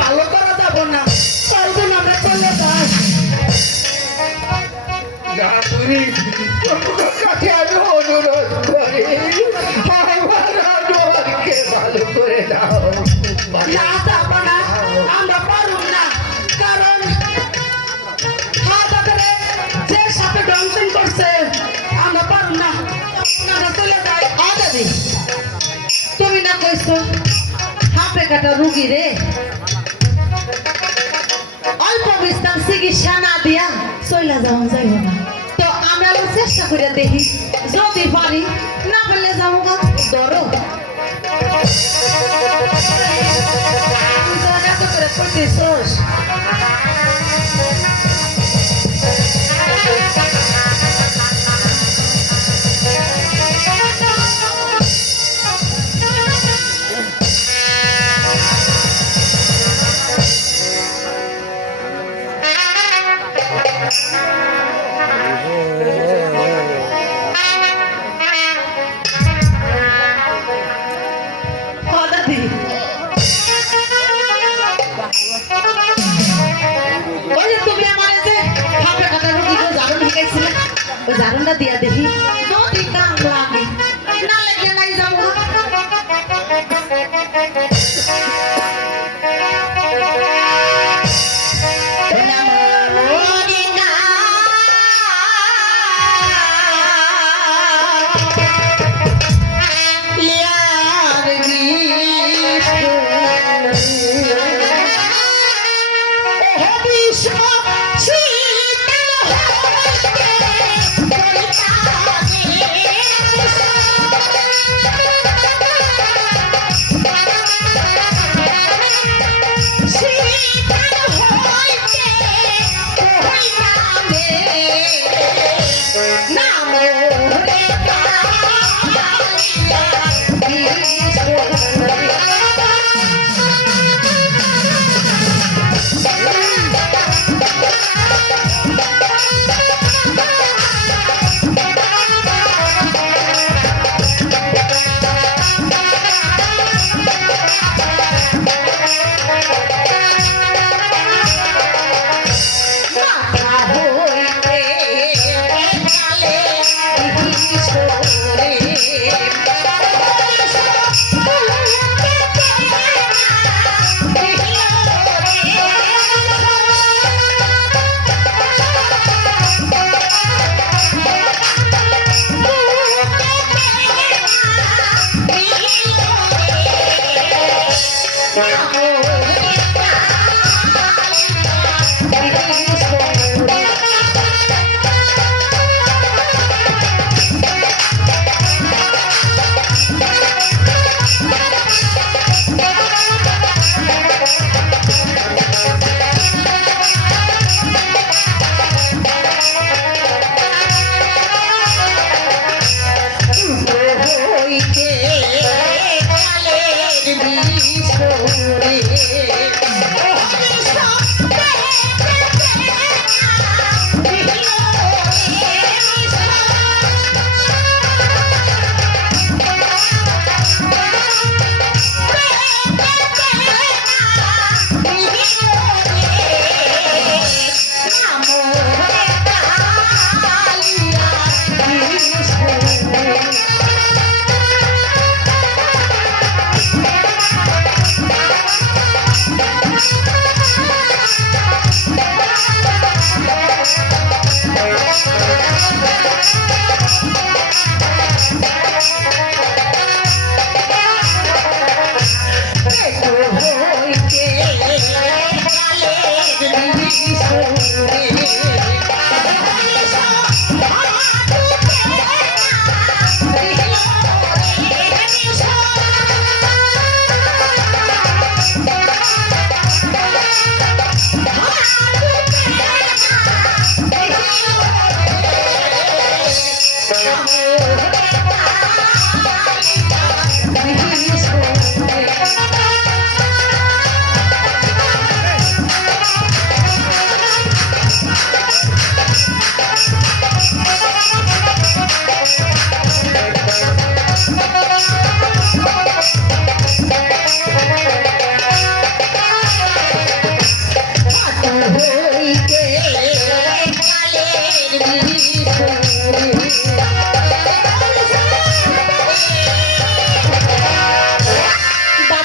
ভালো করা যাবো না, পারবো না, আমরা চলে যাই। কাছে আমি অনুরোধ করি, ভালো করে দাও। না যাবো না, আমরা পারব না, কারণ যে সাথে ডংশন করছে আমরা পারব না, আমরা চলে যাই। দাদি তুমি না কইছো হাতে কাটা রুগী রে অল্প বিস্তার চিকিৎসা না দিয়া চলে যাওয়া যাইব না, তো আমরা চেষ্টা করে দেখি, যদি পারি, না পারলে যাবো গা। ধরো এত করে করতেছোস, জারুনটা দিয়া দেখি যদি কাম লাগে, না লাগে নাই যাবো।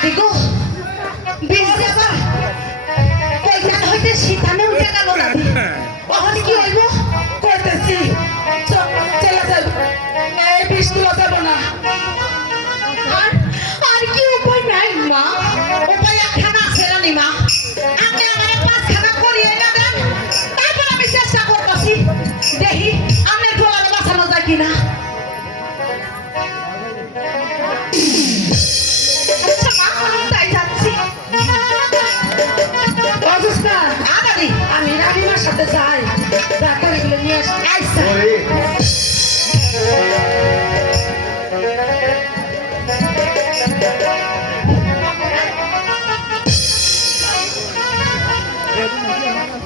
দাদি গো বিশ হাজার পয়সা হইতে শীতানে উঠে গেল দাদি ওখানে কি হইব করতেছি চলে যাব এই বিষ তুলা যাব না আর আর কি উপায় নাই মা উপায় একখানা আছে রানী মা আপনি আমার পাঁচখানা করিয়ে না দেন তারপর আমি চেষ্টা করতেছি দেখি আমি টোলা বাঁচানো যায় কিনা আচ্ছা মা তাই যাচ্ছি অবস্থা দাদি আমি রানীমার সাথে যাই যা করে এগুলো নিয়ে আসি আইসা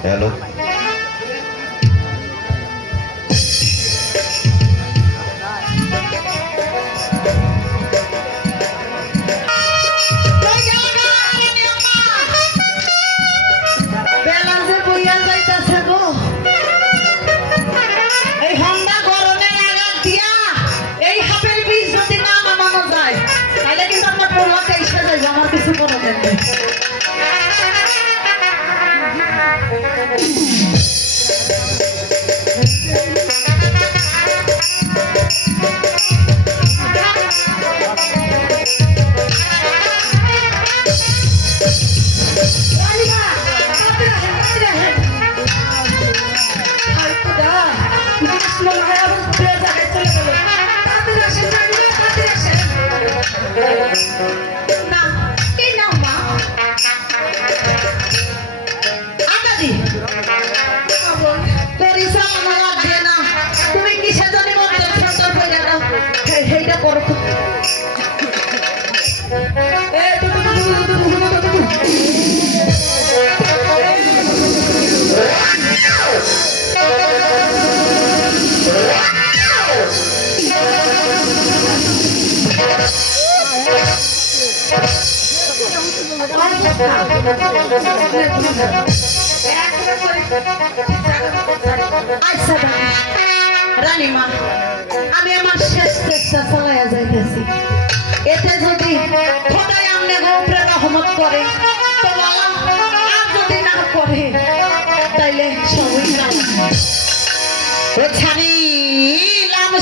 হ্যালো আমার কিছু কোনো নেই আচ্ছা রানীমা আমি আমার শেষ চেষ্টা চালাইয়া যাইতেছি এতে যদি খোদাই আমনে উপরে রহমত করে তো আর যদি না করে তাইলে সবই না ও ছাড়িলাম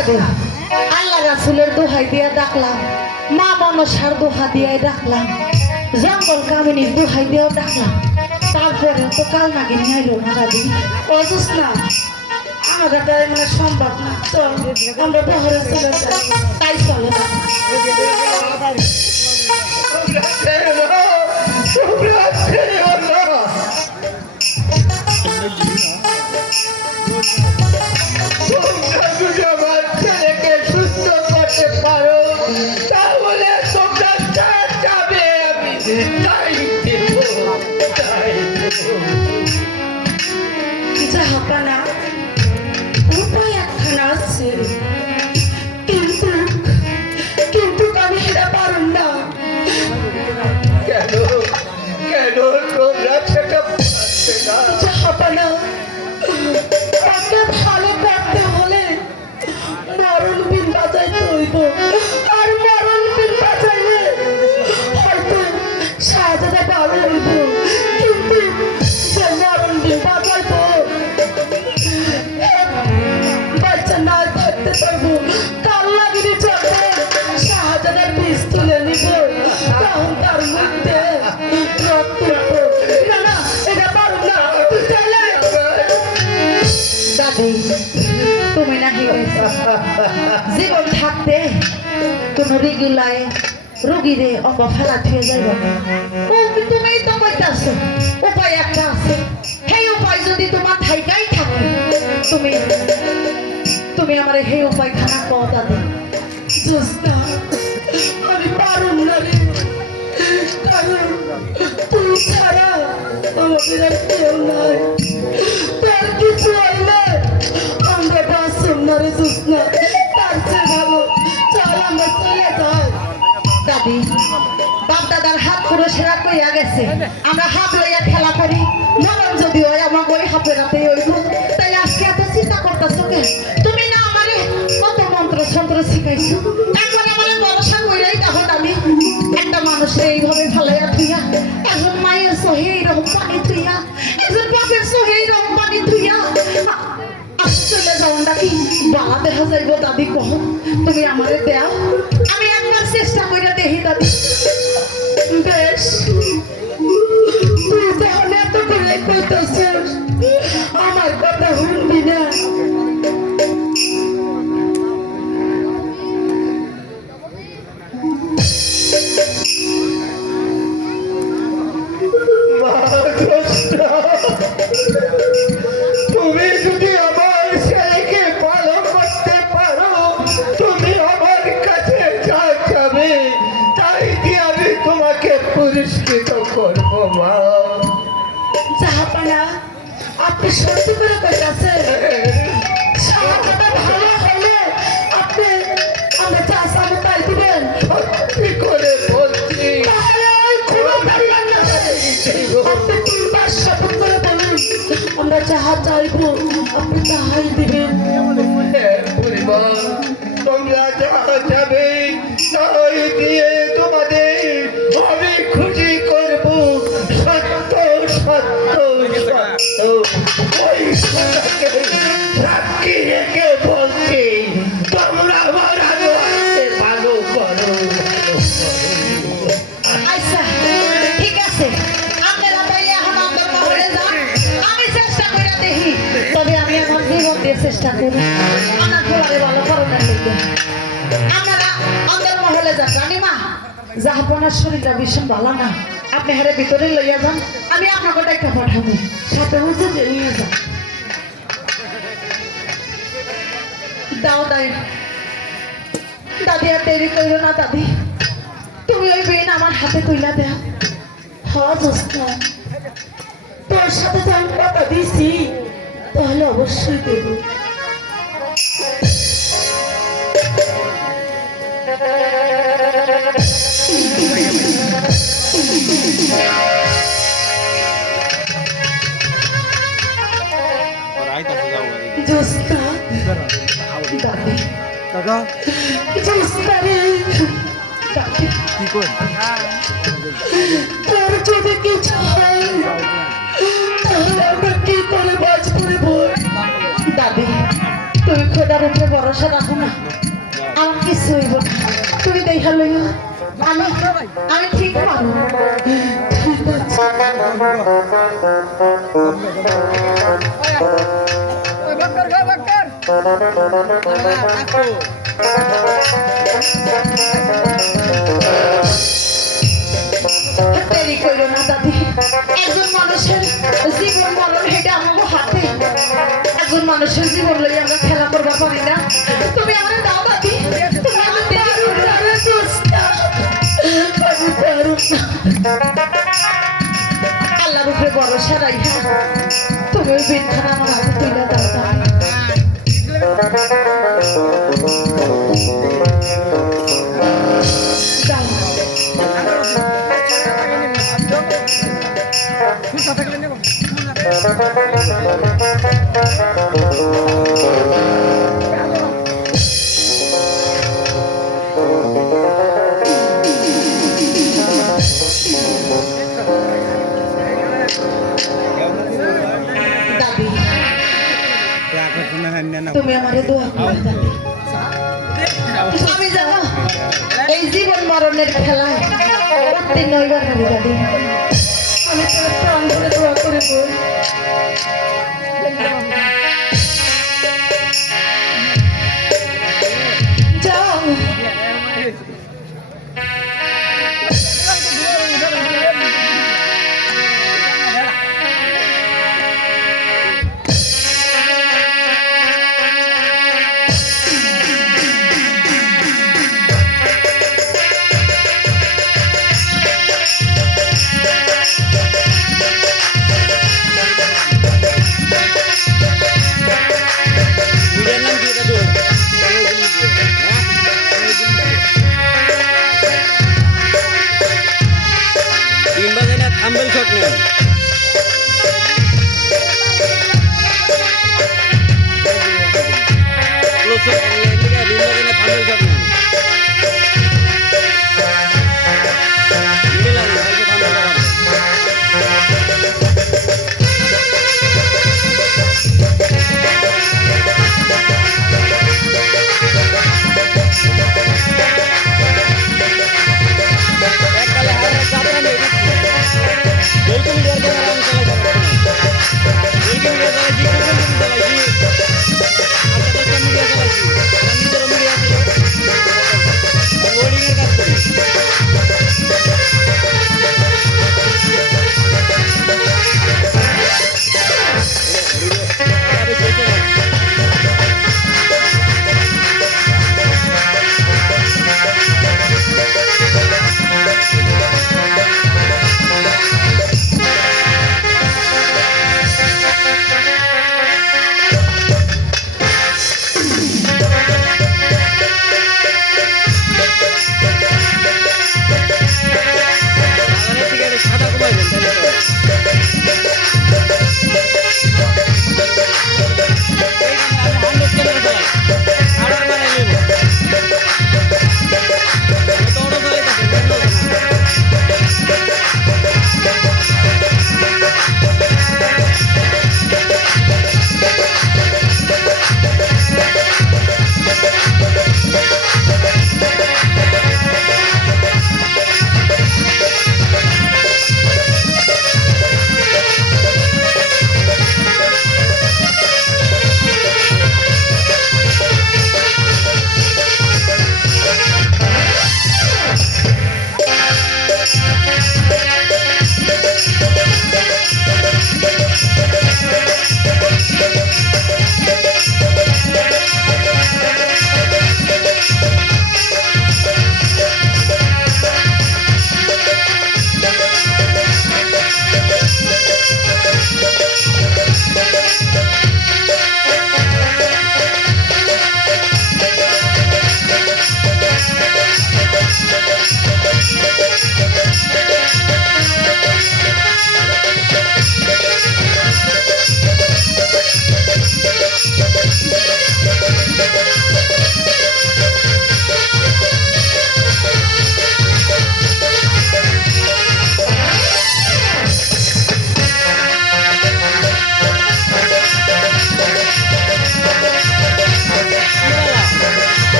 দাদু আল্লাহ রাসূলের দোহাই দিয়া ডাকলাম, মা মনসার দোহা দিয়ে ডাকলাম, জঙ্গল কামিনীর দোহাই দিয়েও ডাকলাম, তারপরে তো কাল নাগিনী আইলো না দাদি। অজুস না আমার দ্বারা মানে সম্ভব না, চল আমরা বহরে চলে যাই। তাই চলো না জাহাপানা, উপায় একখানা আছে, কিন্তু কিন্তু আমি সেটা পারুম না। কেন কেন তোমরা সেটা পারছে না? জাহাপানা, তাকে ভালো করতে হলে মরণ বিন বাজাইতে হইব, আর মরণ বিন বাজাইলে হয়তো শাহজাদা ভালো হইব, কিন্তু সে মরণ বিন বাজাইব বাচ্চা না থাকতে পারবো। কাল লাগিয়ে যাবে শাহজাদার বীজ তুলে নিব, তখন তার মধ্যে রক্ত উঠবো। না না, এটা পারব না, তুই চলে দাদি। তুমি নাকি জীবন থাকতে কোন রেগুলায় রোগীরে অবহেলা থুয়ে যাইব না। তুমি তো কইতাছো উপায় একটা আছে, সেই উপায় যদি তোমার থাইকাই থাকে, তুমি তুমি আমার সেই উপায় খানা কও দাদি। জোস্না, আমি পারুম না রে, কারণ তুই ছাড়া আমাদের আর কেউ নাই। তোর কিছু হইলে আমরা বাঁচুম না রে জোস্না, তার চেয়ে ভালো চল আমরা চলে যাই। দাদি, বাপ দাদার হাত পুরুষেরা কইয়া গেছে আমরা হাত লইয়া খেলা করি, মরণ যদি হয় আমার ওই হাতে রাতেই হইব। তাই আজকে এত চিন্তা করতেছো কেন? তুমি না আমারে কত মন্ত্র সন্ত্র শিখাইছো, এখন আমারে ভরসা কইরাই দেখো দাদি। একটা মানুষের এইভাবে ফেলাইয়া থুইয়া, একজন মায়ের সহে এইরকম পানি থুইয়া, একজন বাপের সহে এইরকম পানি থুইয়া চলে যাওয়াটা কি বালা দেখা যাইব দাদি? কহ তুমি আমারে দেও, আমি একবার চেষ্টা করে দেখি দাদি। বেশ, তুই যখন এত করে কইতেছিস আমার কথা শুনবি না। তুমি যদি আমার ছেলেকে ভালো করতে পারো, তুমি আমার কাছে যা চাবে তাই দিয়ে আমি তোমাকে পুরস্কৃত করবো মা। জাহাপানা, আপনি সত্যি করে কইতাছেন? শাহজাদা ভালো হলে আপনি আমরা চা চাবো তাই দিবেন? সত্যি করে বলছি। তাহলে ওই খুব পারিবেন না, আপনি তিনবার শপথ করে বলুন আমরা যাহা চাইবো আপনি তাহাই দিবেন। পরিবার, তোমরা যা যাবে তাই দিয়ে তোমাদের আমি খুশি করব। সত্য সত্য সত্য ওই কথাকে সাক্ষী রেখে বলছি, তোমরা আমার আলো আসতে ভালো করো। আচ্ছা ঠিক আছে, আপনারা তাইলে এখন অন্তর্মহলে যান, আমি চেষ্টা করে দেখি। তবে আমি আমার জীবন দিয়ে চেষ্টা করি আমার ঘোড়ারে ভালো করণের লিগে। আপনারা অন্তর্মহলে যান। রানীমা, জাহাপনার শরীরটা ভীষণ ভালো না, আপনি হারে ভিতরে লইয়া যান, আমি আপনাকে ডাইকা পাঠাবো, সাথে হুজুর নিয়ে যান। দাও দাই দাদি, আর দেরি করো না দাদি, তুমি ওই বেন আমার হাতে তুইলা দেও। হ্যাঁ জোস্না, তোর সাথে তো আমি কথা দিয়েছি, তাহলে অবশ্যই দেব। জোস্না দাদি, কাকা জোস্না রে দাদি, কি কই? তোর যদি কিছু হয় তাহলে আমরা কি করে বাঁচবো রে বোন? দাদি, তুই খুব খোদার উপরে ভরসা রাখো না, আমার কিছু হইব না। তুমি দেখা লইও, আমি আমি ঠিক পারবো। দেরি করো না দাদি, একজন মানুষের জীবন মরণ এটা আমাকে হাতে। একজন মানুষের জীবন লই আমরা খেলা করবা পারি না। তুমি আমার দাও দাদি, তুমি আমার দেরি করো না। আমি পারুম না। আল্লাহর উপরে ভরসা রাখা, তুমি ওই বিনখানা আমার হাতে তুলে দাও দাদি। দাদি, তুমি আমারে দোয়া করো দাদি। আমি জানো এই জীবন মরণের খেলায় উত্তীর্ণ হইবার পারি দাদি। আমি তোমার প্রাণ করে দোয়া করে যাও।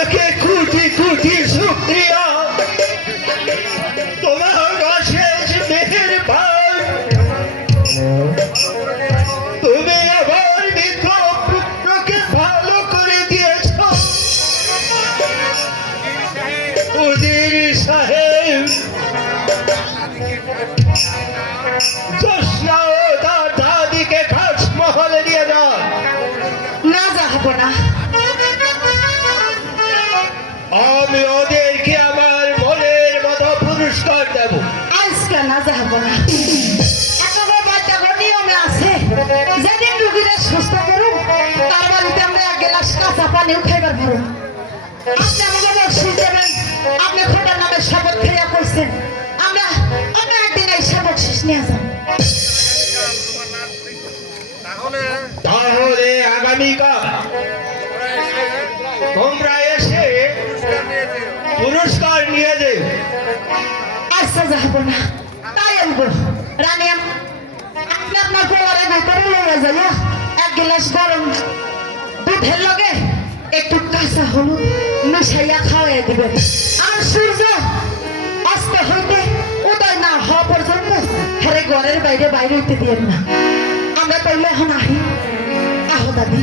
তোমাকে কোটি কোটি শুকরিয়া, তোমার অশেষ মেহেরবান। তুমি আমার মৃত পুত্রকে ভালো করে দিয়েছ। উজির সাহেব, জোসনা ও তার দাদিকে খাস মহলে নিয়ে যান। না যাব না। আমি ওদেরকে আমার মনের মতো পুরস্কার দেব। আজকে না যাব না। একেবারে বাচ্চা নিয়মে আছে, যেদিন রুগীরা সুস্থ করুন তার বাড়িতে আমরা এক গ্লাস কাঁচা পানিও খাইবার পারো। আপনি আমাকে বকশিস দেবেন, আপনি খোদার নামে শপথ খাইয়া কইছেন, আমরা অন্য একদিন এই বকশিস নিয়ে যান। তাহলে আগামীকাল তোমরা এসে পুরস্কার নিয়ে যেও। আচ্ছা যাব না, তাই আনবো। রানী আপনি আপনার পোলারে ভেতরে লইয়া যাইয়া এক গ্লাস গরম দুধের লগে একটু কাঁচা হলুদ মিশাইয়া খাওয়াইয়া দিবেন। আর সূর্য অস্ত হইতে উদয় না হওয়া পর্যন্ত হেরে ঘরের বাইরে বাইরে হইতে দিয়েন না। আমরা তাইলে এখন আহি। আহো দাদি।